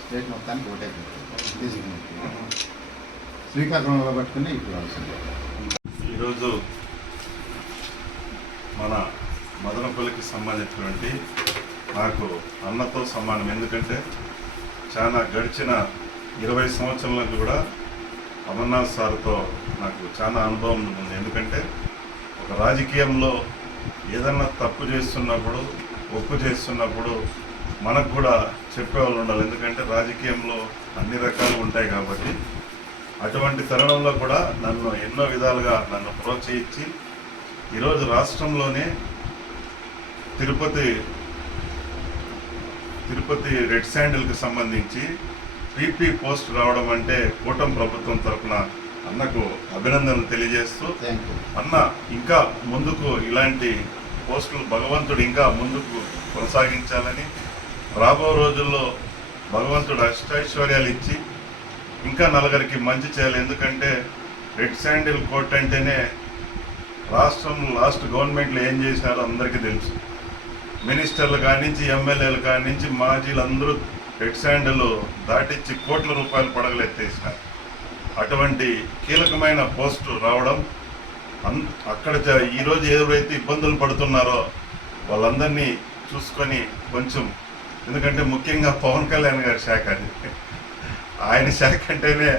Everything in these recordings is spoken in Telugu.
స్టేట్ మొత్తానికి ఒకటే శ్రీకాకుళంలో పట్టుకుని ఇప్పుడు అవసరం. ఈరోజు మన మదనపల్లికి సంబంధించినటువంటి నాకు అన్నతో సమానం. ఎందుకంటే చాలా గడిచిన ఇరవై సంవత్సరాలకు కూడా అమర్నాథ్ సార్తో నాకు చాలా అనుభవం ఉంది. ఎందుకంటే ఒక రాజకీయంలో ఏదన్నా తప్పు చేస్తున్నప్పుడు ఒప్పు చేస్తున్నప్పుడు మనకు కూడా చెప్పేవాళ్ళు ఉండాలి. ఎందుకంటే రాజకీయంలో అన్ని రకాలు ఉంటాయి కాబట్టి. అటువంటి తరుణంలో కూడా నన్ను ఎన్నో విధాలుగా నన్ను ప్రోత్సహించి ఈరోజు రాష్ట్రంలోనే తిరుపతి తిరుపతి రెడ్ శాండిల్కి సంబంధించి పీపీ పోస్ట్ రావడం అంటే కూటమి ప్రభుత్వం తరఫున అన్నకు అభినందనలు తెలియజేస్తూ అన్న ఇంకా ముందుకు ఇలాంటి పోస్టులు భగవంతుడు ఇంకా ముందుకు కొనసాగించాలని రాబో రోజుల్లో భగవంతుడు అష్టైశ్వర్యాలు ఇచ్చి ఇంకా నలుగురికి మంచి చేయాలి. ఎందుకంటే రెడ్ శాండిల్ కోర్ట్ అంటేనే రాష్ట్రం లాస్ట్ గవర్నమెంట్లో ఏం చేసినారో అందరికీ తెలుసు. మినిస్టర్లు కానించి ఎమ్మెల్యేలు కానించి మాజీలు అందరూ రెడ్ శాండిల్ దాటించి కోట్ల రూపాయలు పడగలెత్తేసినారు అటువంటి కీలకమైన పోస్టు రావడం అన్ అక్కడ ఈరోజు ఎవరైతే ఇబ్బందులు పడుతున్నారో వాళ్ళందరినీ చూసుకొని కొంచెం ఎందుకంటే ముఖ్యంగా పవన్ కళ్యాణ్ గారి శాఖ అని ఆయన శాఖ అంటేనే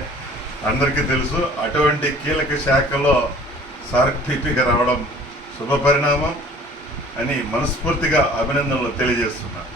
అందరికీ తెలుసు. అటువంటి కీలక శాఖలో సార్క్ పీపీగా రావడం శుభ పరిణామం అని మనస్ఫూర్తిగా అభినందనలు తెలియజేస్తున్నాను